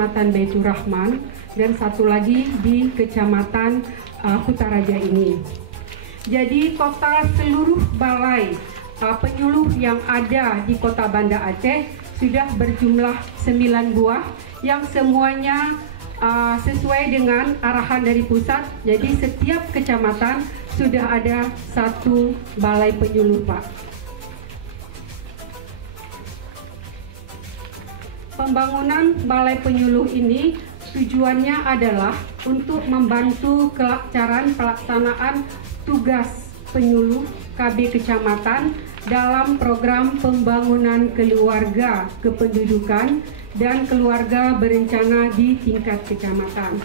Kecamatan Baitur Rahman dan satu lagi di Kecamatan Kutaraja ini. Jadi total seluruh balai penyuluh yang ada di Kota Banda Aceh sudah berjumlah 9 buah yang semuanya sesuai dengan arahan dari pusat. Jadi setiap kecamatan sudah ada satu balai penyuluh, Pak. Pembangunan balai penyuluh ini tujuannya adalah untuk membantu kelancaran pelaksanaan tugas penyuluh KB Kecamatan dalam program pembangunan keluarga kependudukan dan keluarga berencana di tingkat kecamatan.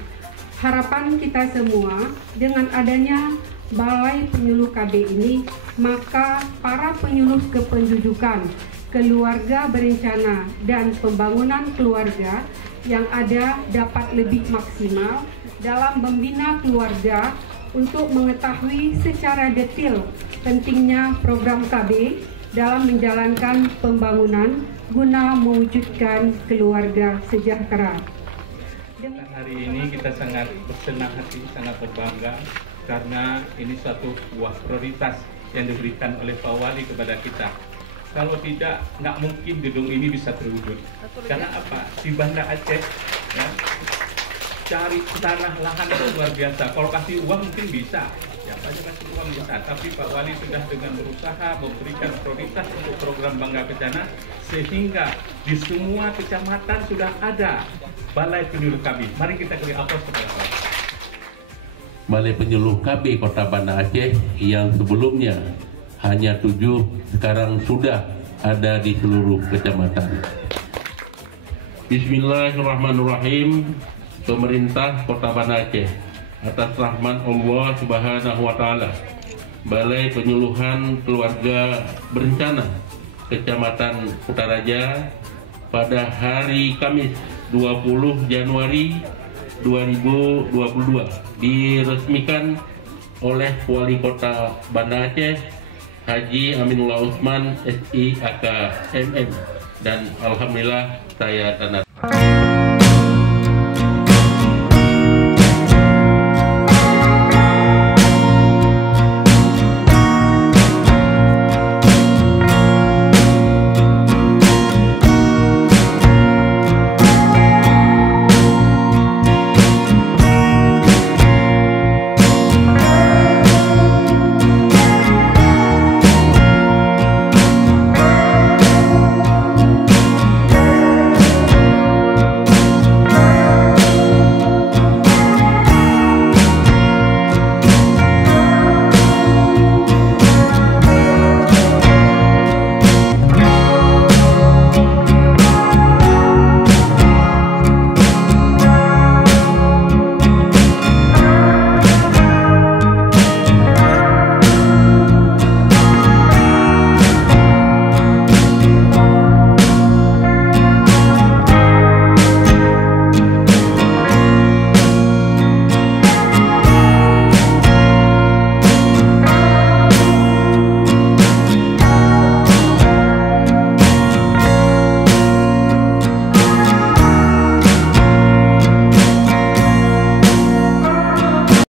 Harapan kita semua dengan adanya Balai Penyuluh KB ini, maka para penyuluh kependudukan, keluarga berencana, dan pembangunan keluarga yang ada dapat lebih maksimal dalam membina keluarga untuk mengetahui secara detail pentingnya program KB dalam menjalankan pembangunan guna mewujudkan keluarga sejahtera. Hari ini kita sangat bersenang hati, sangat berbangga karena ini suatu buah prioritas yang diberikan oleh Pak Wali kepada kita. Kalau tidak, nggak mungkin gedung ini bisa terwujud. Karena apa? Di Banda Aceh, ya, cari tanah lahan itu luar biasa. Kalau kasih uang mungkin bisa, siapa aja kasih uang bisa. Tapi Pak Wali sudah dengan berusaha memberikan prioritas untuk program Bangga Kencana, sehingga di semua kecamatan sudah ada Balai Penyuluh KB. Mari kita beri aplaus kepada Pak. Balai Penyuluh KB Kota Banda Aceh yang sebelumnya hanya 7, sekarang sudah ada di seluruh kecamatan. Bismillahirrahmanirrahim. Pemerintah Kota Banda Aceh atas rahmat Allah Subhanahu wa Ta'ala, Balai Penyuluhan Keluarga Berencana Kecamatan Kutaraja pada hari Kamis 20 Januari 2022 diresmikan oleh Wali Kota Banda Aceh Haji Aminullah Utsman SI AK MM, dan alhamdulillah saya tanda